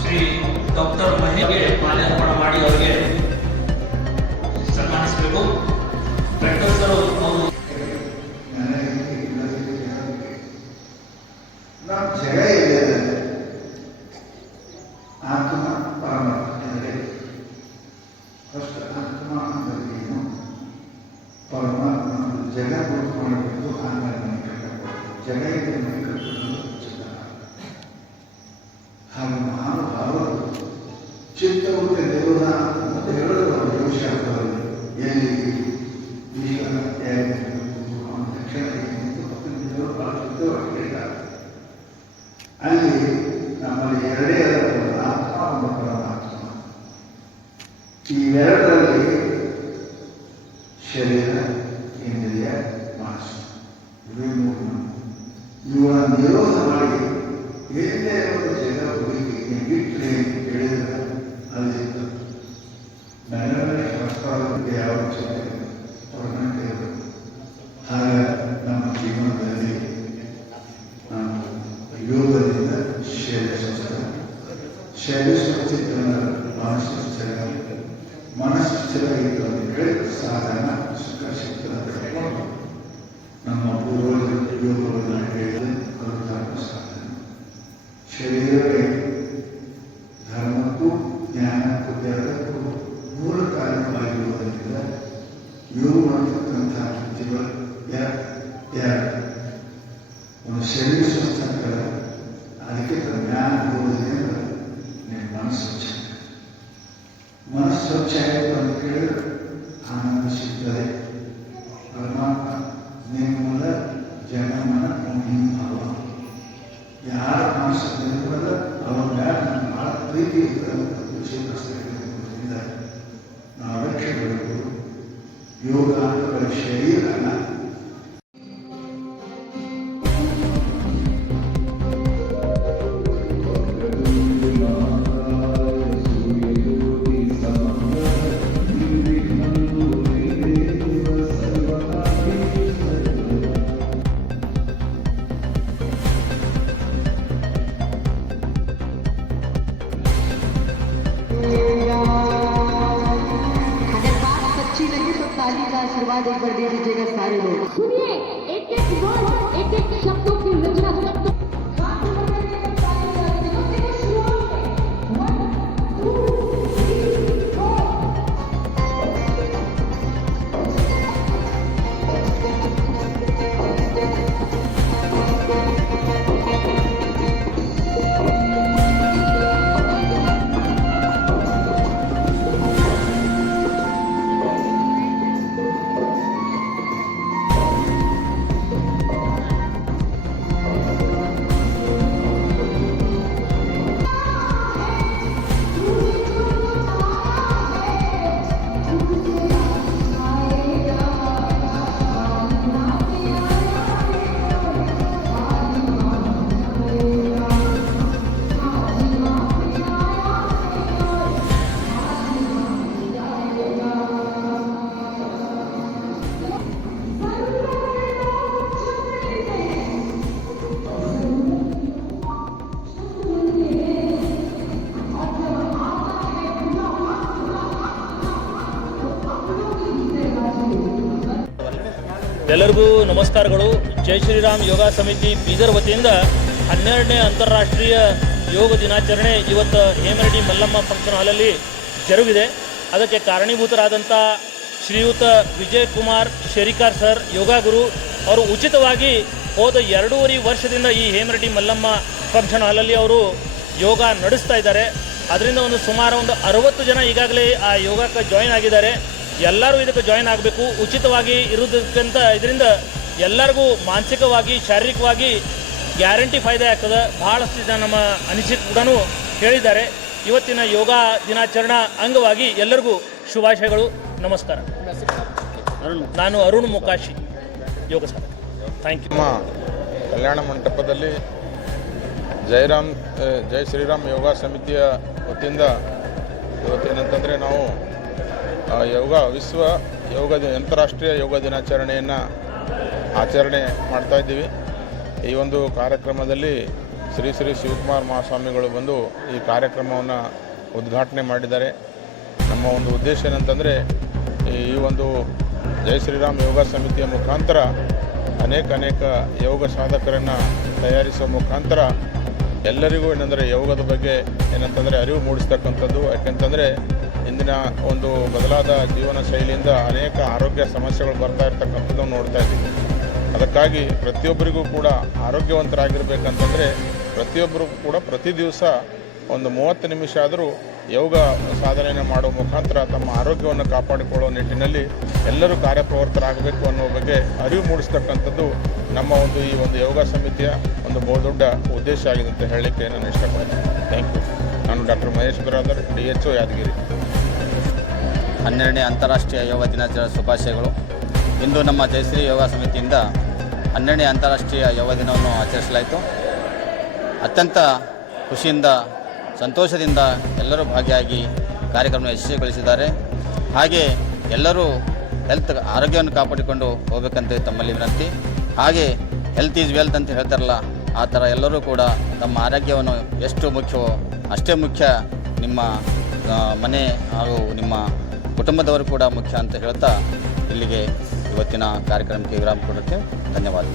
Shri doctor ಮಹೇಶ್ಗೆ ಮಾಲ್ಯಾರ್ಪಣೆ ಮಾಡಿ ಅವರಿಗೆ ಸನ್ಮಾನಿಸಬೇಕು. Professor ಅವರು ಜಗ ಇದೆ ಆತ್ಮ ಪರಮಾತ್ಮ ಅಂದರೆ ಫಸ್ಟ್ ಆತ್ಮ ಅಂದರೆ ಏನು, ಪರಮಾತ್ಮ ಜಗ ಮಾಡಬೇಕು, ಆಮೇಲೆ ಮನೆ ಕಟ್ಟಬೇಕು. ಜಗ ಇದೆ ಮನೆ ಕಟ್ಟಬೇಕು ಹಾಗೂ ಮಹಾನುಭಾವರು ಚಿತ್ತವೃತ್ತಿ ದೇವರ ಮತ್ತು ಹೇಳಿದ್ರು ಯೋಗಶಾಸ್ತ್ರದಲ್ಲಿ ಎಲ್ಲಿ ಈಗ ದಕ್ಷಿಣ ದೇವರು ಬಹಳ ಚಿತ್ತವಾಗಿ ಹೇಳಿದ್ದಾರೆ. ಅಲ್ಲಿ ನಮ್ಮಲ್ಲಿ ಎರಡೇ ಆತ್ಮ ಒಂದು ಪರಮಾತ್ಮ. ಇವೆರಡರಲ್ಲಿ ಶರೀರ, ಇಂದ್ರಿಯ, ಮನಸ್ಸು ಇವುಗಳ ನಿರೋಧ ಮಾಡಿ ಏನೇ ಒಂದು ಜಗ ಹುಡುಗಿ ಬಿಟ್ಟರೆ ಹೇಳಿದ್ರೆ ಅಲ್ಲಿ ನನ್ನ ಶಾಸ್ತ್ರಕ್ಕೆ ಯಾವ ಹೊರಗಡೆ ಹಾಗೆ ನಮ್ಮ ಜೀವನದಲ್ಲಿ ಯೋಗದಿಂದ ಶರೀರ ಸ್ಥಿರ ಮನಸ್ಸು ಸ್ಥಿರ, ಮನಸ್ಸು ಸ್ಥಿರ ಇದ್ದರೆ ಸಾಧನ ಸುಖ ಸಿಗ್ತದೆ. ನಮ್ಮ ಪೂರ್ವಜರು ಯೋಗವನ್ನು ಹೇಳಿದ ಕರುತಾರ ಸಾಧನ. ಶರೀರವೇ ಧರ್ಮಕ್ಕೂ ಜ್ಞಾನಕ್ಕೂ ಎರಡಕ್ಕೂ ಮೂಲ ಕಾರಣವಾಗಿರುವುದರಿಂದ ಯೋಗ ಮಾಡತಕ್ಕಂಥ ಜೀವನ ಒಂದು ಶರೀರ ಸ್ವಚ್ಛ ಆಗ್ತದೆ. ಅದಕ್ಕೆ ಜ್ಞಾನ ಇರುವುದರಿಂದ ನಿಮ್ಮ ಮನಸ್ಸು ಸ್ವಚ್ಛ. ಮನಸ್ಸು ಸ್ವಚ್ಛ ಆಯಿತು ಅಂತ ಕೇಳಿದ್ರೆ ಆನಂದ ಸಿಗ್ತದೆ. ಪರಮಾತ್ಮ ನಿರ್ಮೂಲ ಜನಮನ ಭಾವ. ಯಾರ ಮನಸ್ಸು ನಿರ್ಮೂಲ ಅವರ ಮ್ಯಾಲ ನಮ್ಮ ಭಾಳ ಪ್ರೀತಿ ಇರ್ತಕ್ಕಂಥ ವಿಷಯ ನಾವು ರಕ್ಷೆ ಮಾಡಬೇಕು. ಯೋಗ ಅಂದರೆ ಶರೀರನ आशीर्वाद एक बार दे दीजिएगा सारे लोग। सुनिए, एक एक वर्ड, एक एक शब्दों की रचना शब्दों ಎಲ್ಲರಿಗೂ ನಮಸ್ಕಾರಗಳು. ಜೈ ಶ್ರೀರಾಮ್ ಯೋಗ ಸಮಿತಿ ಬೀದರ್ ವತಿಯಿಂದ 12ನೇ ಅಂತಾರಾಷ್ಟ್ರೀಯ ಯೋಗ ದಿನಾಚರಣೆ ಇವತ್ತು ಹೇಮರಡಿ ಮಲ್ಲಮ್ಮ ಫಂಕ್ಷನ್ ಹಾಲಲ್ಲಿ ಜರುಗಿದೆ. ಅದಕ್ಕೆ ಕಾರಣೀಭೂತರಾದಂಥ ಶ್ರೀಯುತ ವಿಜಯ್ ಕುಮಾರ್ ಶೇರಿಕಾರ್ ಸರ್ ಯೋಗ ಗುರು ಅವರು ಉಚಿತವಾಗಿ ಹೋದ 2.5 ವರ್ಷದಿಂದ ಈ ಹೇಮರಡಿ ಮಲ್ಲಮ್ಮ ಫಂಕ್ಷನ್ ಹಾಲಲ್ಲಿ ಅವರು ಯೋಗ ನಡೆಸ್ತಾ ಇದ್ದಾರೆ. ಅದರಿಂದ ಸುಮಾರು 60 ಜನ ಈಗಾಗಲೇ ಆ ಯೋಗಕ್ಕೆ ಜಾಯಿನ್ ಆಗಿದ್ದಾರೆ. ಎಲ್ಲರೂ ಇದಕ್ಕೆ ಜಾಯಿನ್ ಆಗಬೇಕು. ಉಚಿತವಾಗಿ ಇರೋದಕ್ಕಿಂತ ಇದರಿಂದ ಎಲ್ಲರಿಗೂ ಮಾನಸಿಕವಾಗಿ ಶಾರೀರಿಕವಾಗಿ ಗ್ಯಾರಂಟಿ ಫಾಯ್ದೆ ಆಗ್ತದೆ. ಭಾಳಷ್ಟು ಜನ ನಮ್ಮ ಅನಿಸಿಕೆ ಕೂಡ ಹೇಳಿದ್ದಾರೆ. ಇವತ್ತಿನ ಯೋಗ ದಿನಾಚರಣಾ ಅಂಗವಾಗಿ ಎಲ್ಲರಿಗೂ ಶುಭಾಶಯಗಳು. ನಮಸ್ಕಾರ. ನಾನು ಅರುಣ್ ಮುಕಾಶಿ, ಯೋಗ ಸಾಧಕ. Thank you. ನಮ್ಮ ಕಲ್ಯಾಣ ಮಂಟಪದಲ್ಲಿ ಜೈ ಶ್ರೀರಾಮ್ ಯೋಗ ಸಮಿತಿಯ ವತಿಯಿಂದ ಇವತ್ತೇನಂತಂದರೆ ನಾವು ಅಂತಾರಾಷ್ಟ್ರೀಯ ಯೋಗ ದಿನಾಚರಣೆಯನ್ನು ಆಚರಣೆ ಮಾಡ್ತಾ ಇದ್ದೀವಿ. ಈ ಒಂದು ಕಾರ್ಯಕ್ರಮದಲ್ಲಿ ಶ್ರೀ ಶಿವಕುಮಾರ್ ಮಹಾಸ್ವಾಮಿಗಳು ಬಂದು ಈ ಕಾರ್ಯಕ್ರಮವನ್ನು ಉದ್ಘಾಟನೆ ಮಾಡಿದ್ದಾರೆ. ನಮ್ಮ ಒಂದು ಉದ್ದೇಶ ಏನಂತಂದರೆ ಈ ಒಂದು ಜೈ ಶ್ರೀರಾಮ್ ಯೋಗ ಸಮಿತಿಯ ಮುಖಾಂತರ ಅನೇಕ ಯೋಗ ಸಾಧಕರನ್ನು ತಯಾರಿಸುವ ಮುಖಾಂತರ ಎಲ್ಲರಿಗೂ ಏನಂದರೆ ಯೋಗದ ಬಗ್ಗೆ ಏನಂತಂದರೆ ಅರಿವು ಮೂಡಿಸ್ತಕ್ಕಂಥದ್ದು. ಯಾಕೆಂತಂದರೆ ಇಂದಿನ ಒಂದು ಬದಲಾದ ಜೀವನ ಶೈಲಿಯಿಂದ ಅನೇಕ ಆರೋಗ್ಯ ಸಮಸ್ಯೆಗಳು ಬರ್ತಾ ಇರ್ತಕ್ಕಂಥದ್ದು ನೋಡ್ತಾ ಇದ್ದೀವಿ. ಅದಕ್ಕಾಗಿ ಪ್ರತಿಯೊಬ್ಬರಿಗೂ ಕೂಡ ಆರೋಗ್ಯವಂತರಾಗಿರ್ಬೇಕಂತಂದರೆ ಪ್ರತಿಯೊಬ್ಬರಿಗೂ ಕೂಡ ಪ್ರತಿ ದಿವಸ ಒಂದು 30 ನಿಮಿಷ ಆದರೂ ಯೋಗ ಸಾಧನೆಯನ್ನು ಮಾಡುವ ಮುಖಾಂತರ ತಮ್ಮ ಆರೋಗ್ಯವನ್ನು ಕಾಪಾಡಿಕೊಳ್ಳುವ ನಿಟ್ಟಿನಲ್ಲಿ ಎಲ್ಲರೂ ಕಾರ್ಯಪ್ರವೃತ್ತರಾಗಬೇಕು ಅನ್ನೋ ಬಗ್ಗೆ ಅರಿವು ಮೂಡಿಸ್ತಕ್ಕಂಥದ್ದು ನಮ್ಮ ಈ ಒಂದು ಯೋಗ ಸಮಿತಿಯ ಒಂದು ಬಹುದೊಡ್ಡ ಉದ್ದೇಶ ಆಗಿದೆ ಅಂತ ಹೇಳಲಿಕ್ಕೆ ನಾನು ಇಷ್ಟಪಡ್ತೀನಿ. Thank you. ನಾನು ಡಾಕ್ಟರ್ ಮಹೇಶ್ ಬಿರಾದರ್, DHO ಯಾದಗಿರಿ. 12ನೇ ಅಂತಾರಾಷ್ಟ್ರೀಯ ಯೋಗ ದಿನಾಚರಣೆ ಶುಭಾಶಯಗಳು. ಇಂದು ನಮ್ಮ ಜಯಶ್ರೀ ಯೋಗ ಸಮಿತಿಯಿಂದ 12ನೇ ಅಂತಾರಾಷ್ಟ್ರೀಯ ಯೋಗ ದಿನವನ್ನು ಆಚರಿಸಲಾಯಿತು. ಅತ್ಯಂತ ಖುಷಿಯಿಂದ ಸಂತೋಷದಿಂದ ಎಲ್ಲರೂ ಭಾಗಿಯಾಗಿ ಕಾರ್ಯಕ್ರಮ ಯಶಸ್ವಿಗೊಳಿಸಿದ್ದಾರೆ. ಹಾಗೆ ಎಲ್ಲರೂ ಆರೋಗ್ಯವನ್ನು ಕಾಪಾಡಿಕೊಂಡು ಹೋಗಬೇಕಂತ ತಮ್ಮಲ್ಲಿ ವಿನಂತಿ. ಹಾಗೆ ಹೆಲ್ತ್ ಈಸ್ ವೆಲ್ತ್ ಅಂತ ಹೇಳ್ತಾರಲ್ಲ, ಆ ಥರ ಎಲ್ಲರೂ ಕೂಡ ತಮ್ಮ ಆರೋಗ್ಯವನ್ನು ಎಷ್ಟು ಮುಖ್ಯವೋ ಅಷ್ಟೇ ಮುಖ್ಯ ನಿಮ್ಮ ಮನೆ ಹಾಗೂ ನಿಮ್ಮ ಕುಟುಂಬದವರು ಕೂಡ ಮುಖ್ಯ ಅಂತ ಹೇಳ್ತಾ ಇಲ್ಲಿಗೆ ಇವತ್ತಿನ ಕಾರ್ಯಕ್ರಮಕ್ಕೆ ವಿರಾಮ ಕೊಡುತ್ತೆ. ಧನ್ಯವಾದ.